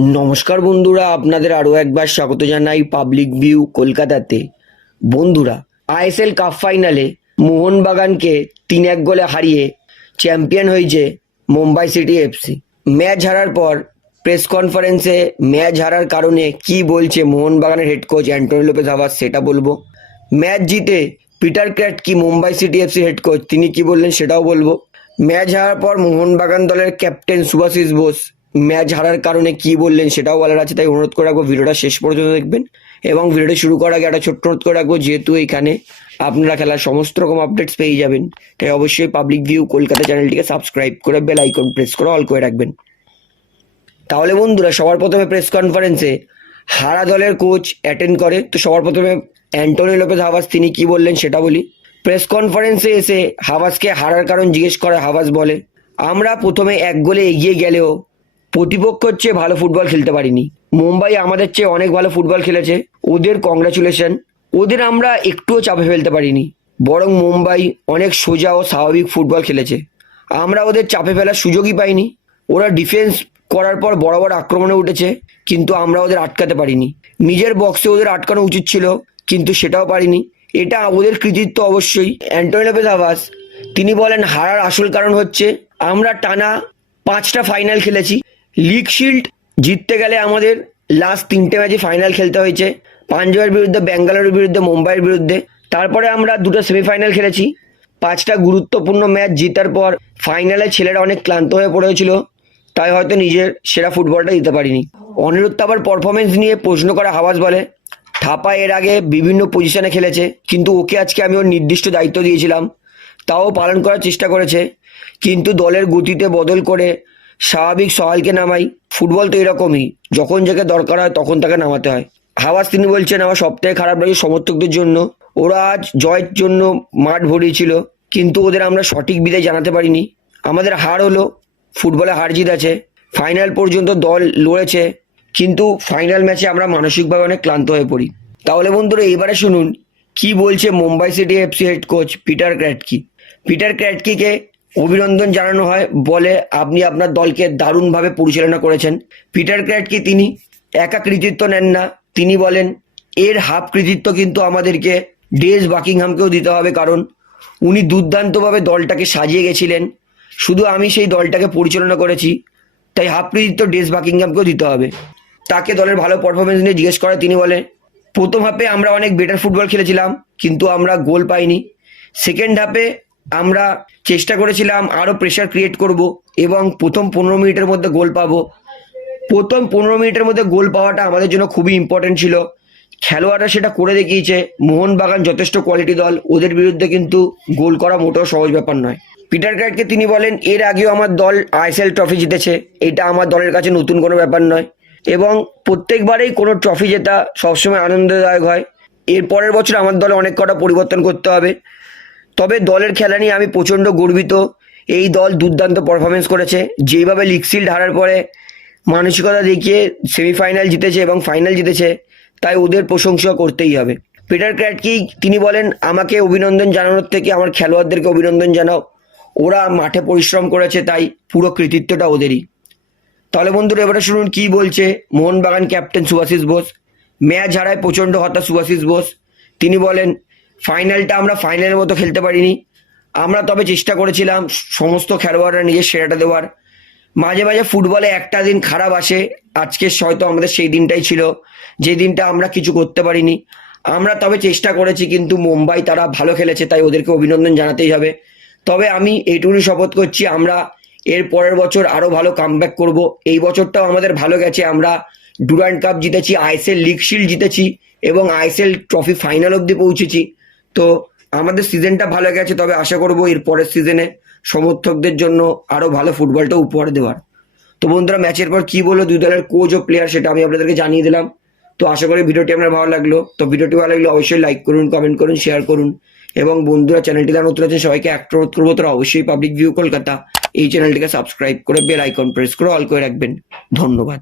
নমস্কার বন্ধুরা, আপনাদের আরও একবার স্বাগত জানাই পাবলিক ভিউ কলকাতাতে। বন্ধুরা, আইএসএল কাপ ফাইনালে মোহনবাগানকে তিন এক গোলে হারিয়ে চ্যাম্পিয়ন হয়েছে মুম্বাই সিটি এফসি ম্যাচ হারার পর প্রেস কনফারেন্সে ম্যাচ হারার কারণে কি বলছে মোহনবাগানের head coach Antonio Lopez Habas সেটা বলব। ম্যাচ জিতে Peter Kratky Mumbai City FC head coach তিনি কি বললেন সেটাও বলব। ম্যাচ হারার পর মোহনবাগান দলের ক্যাপ্টেন সুভাশিস বোস ম্যাচ হারার কারণে কি বললেন সেটাও বলার আছে, তাই অনুরোধ করে রাখব ভিডিওটা শেষ পর্যন্ত দেখবেন। এবং ভিডিওটা শুরু করার আগে একটা ছোট্ট অনুরোধ করে রাখব, যেহেতু এখানে আপনারা খেলার সমস্ত রকম আপডেটস পেয়ে যাবেন, তাই অবশ্যই পাবলিক ভিউ কলকাতা চ্যানেলটিকে সাবস্ক্রাইব করে বেল আইকন প্রেস করে অল করে রাখবেন। তাহলে বন্ধুরা, সবার প্রথমে প্রেস কনফারেন্সে হারা দলের কোচ অ্যাটেন্ড করে। তো সবার প্রথমে অ্যান্টনি লোপেজ হাভাস, তিনি কি বললেন সেটা বলি। প্রেস কনফারেন্সে এসে হাভাসকে হারার কারণ জিজ্ঞেস করে হাভাস বলে, আমরা প্রথমে এক গোলে এগিয়ে গেলেও প্রতিপক্ষর চেয়ে ভালো ফুটবল খেলতে পারিনি। মুম্বাই আমাদের চেয়ে অনেক ভালো ফুটবল খেলেছে। ওদের কংগ্রাচুলেশন ওদের আমরা একটুও চাপে ফেলতে পারিনি। বরং মুম্বাই অনেক সোজা ও স্বাভাবিক ফুটবল খেলেছে। আমরা ওদের চাপে ফেলার সুযোগই পাইনি। ওরা ডিফেন্স করার পর বড় বড় আক্রমণে উঠেছে, কিন্তু আমরা ওদের আটকাতে পারিনি। নিজের বক্সে ওদের আটকানো উচিত ছিল, কিন্তু সেটাও পারিনি। এটা ওদের কৃতিত্ব অবশ্যই। অ্যান্টনি লোপেজ আভাস, তিনি বলেন হারার আসল কারণ হচ্ছে, আমরা টানা পাঁচটা ফাইনাল খেলেছি। লিগ শিল্ড জিততে গেলে আমাদের লাস্ট তিনটে ম্যাচে ফাইনাল খেলতে হয়েছে। পাঞ্জাবের বিরুদ্ধে, ব্যাঙ্গালোরের বিরুদ্ধে, মুম্বাইয়ের বিরুদ্ধে। তারপরে আমরা দুটো সেমিফাইনাল খেলেছি। পাঁচটা গুরুত্বপূর্ণ ম্যাচ জেতার পর ফাইনালে ছেলেরা অনেক ক্লান্ত হয়ে পড়েছিল তাই হয়তো নিজের সেরা ফুটবলটা দিতে পারিনি। অনিরুদ্ধ আবার পারফরমেন্স নিয়ে প্রশ্ন করা হাওয়াজ বলে, থাপা এর আগে বিভিন্ন পজিশনে খেলেছে, কিন্তু ওকে আজকে আমি ওর নির্দিষ্ট দায়িত্ব দিয়েছিলাম। তাও পালন করার চেষ্টা করেছে, কিন্তু দলের গতিতে বদল করে স্বাভাবিক সহালকে নামাই। ফুটবল তো এরকমই। যখন যাকে দরকার হয় তখন তাকে নামাতে হয়। হাওয়াজ তিনি বলছেন, আমার সবথেকে খারাপ লাগে সমর্থকদের জন্য। ওরা আজ জয়ের জন্য মাঠ ভরিয়েছিল, কিন্তু ওদের আমরা সঠিক বিদায় জানাতে পারিনি। আমাদের হার হলো, ফুটবলে হার জিত আছে ফাইনাল পর্যন্ত দল লড়েছে, কিন্তু ফাইনাল ম্যাচে আমরা মানসিকভাবে অনেক ক্লান্ত হয়ে পড়ি। তাহলে বন্ধুরা, এবারে শুনুন, কি বলছে Mumbai City FC head coach Peter Kratky? Peter ক্র্যাটকিকে অভিনন্দন জানানো হয়, বলে আপনি আপনার দলকে দারুণভাবে পরিচালনা করেছেন। পিটার ক্র্যাটকি তিনি? একা কৃতিত্ব নেন না। তিনি বলেন, এর হাফ কৃতিত্ব কিন্তু আমাদেরকে ডেজ বাকিংহামকেও দিতে হবে, কারণ উনি দুর্দান্তভাবে দলটাকে সাজিয়ে গেছিলেন। শুধু আমি সেই দলটাকে পরিচালনা করেছি, তাই হাফ কৃতিত্ব ডেজ বাকিংহামকেও দিতে হবে। তাকে দলের ভালো পারফরমেন্স নিয়ে জিজ্ঞেস করে তিনি বলেন, প্রথম হাফে আমরা অনেক বেটার ফুটবল খেলেছিলাম, কিন্তু আমরা গোল পাইনি। সেকেন্ড হাফে আমরা চেষ্টা করেছিলাম আরও প্রেশার ক্রিয়েট করব এবং প্রথম পনেরো মিনিটের মধ্যে গোল পাবো। প্রথম পনেরো মিনিটের মধ্যে গোল পাওয়াটা আমাদের জন্য খুবই ইম্পর্টেন্ট ছিল। খেলোয়াড়রা সেটা করে দেখিয়েছে। মোহনবাগান যথেষ্ট কোয়ালিটি দল। ওদের বিরুদ্ধে কিন্তু গোল করা মোটেও সহজ ব্যাপার নয়। পিটার ক্র্যাটকে তিনি বলেন, এর আগেও আমার দল আইএসএল ট্রফি জিতেছে। এটা আমার দলের কাছে নতুন কোনো ব্যাপার নয়। এবং প্রত্যেকবারেই কোনো ট্রফি জেতা সবসময় আনন্দদায়ক হয়। এর পরের বছর আমার দলে অনেক কটা পরিবর্তন করতে হবে। তবে দলের খেলা নিয়ে আমি প্রচণ্ড গর্বিত। এই দল দুর্দান্ত পারফরমেন্স করেছে। যেইভাবে লিগ শিল্ড হারার পরে মানসিকতা দেখিয়ে সেমিফাইনাল জিতেছে এবং ফাইনাল জিতেছে, তাই ওদের প্রশংসা করতেই হবে। পিটার ক্র্যাটকি তিনি বলেন, আমাকে অভিনন্দন জানানোর থেকে আমার খেলোয়াড়দেরকে অভিনন্দন জানাও। ওরা মাঠে পরিশ্রম করেছে, তাই পুরো কৃতিত্বটা ওদেরই। তাহলে বন্ধুরা, এবারে শুনুন কি বলছে মোহনবাগান ক্যাপ্টেন সুভাশিস বোস। ম্যাচ হারায় প্রচণ্ড হতাশ সুভাশিস বোস। তিনি বলেন ফাইনালটা আমরা ফাইনালের মতো খেলতে পারিনি। আমরা তবে চেষ্টা করেছিলাম সমস্ত খেলোয়াড়রা নিজের সেরাটা দেওয়ার। মাঝে মাঝে ফুটবলে একটা দিন খারাপ আসে, আজকে হয়তো আমাদের সেই দিনটাই ছিল, যে দিনটা আমরা কিছু করতে পারিনি। আমরা তবে চেষ্টা করেছি, কিন্তু মুম্বাই তারা ভালো খেলেছে, তাই ওদেরকে অভিনন্দন জানাতেই হবে। তবে আমি এইটুকুনি শপথ করছি, আমরা এর পরের বছর আরও ভালো কামব্যাক করব। এই বছরটাও আমাদের ভালো গেছে, আমরা ডুরান্ড কাপ জিতেছি আইসেল লিগ শিল্ড জিতেছি এবং আইসেল ট্রফি ফাইনাল অবধি পৌঁছেছি। তো আমাদের সিজনটা ভালো গেছে, তবে আশা করব এর পরের সিজনে সমর্থকদের জন্য আরও ভালো ফুটবলটা উপহার দেওয়ার। তো বন্ধুরা, ম্যাচের পর কি বলল দুই দলের কোচ ও প্লেয়ার সেটা আমি আপনাদেরকে জানিয়ে দিলাম। তো আশা করি ভিডিওটি আপনার ভালো লাগল। তো ভিডিওটি ভালো লাগলে অবশ্যই লাইক করুন কমেন্ট করুন শেয়ার করুন। এবং বন্ধুরা চ্যানেলটি যারা নতুন আছেন, সবাইকে একটা অনুরোধ করব, তারা অবশ্যই পাবলিক ভিউ কলকাতা এই চ্যানেলটিকে সাবস্ক্রাইব করে বেল আইকন প্রেস করে অল করে রাখবেন। ধন্যবাদ।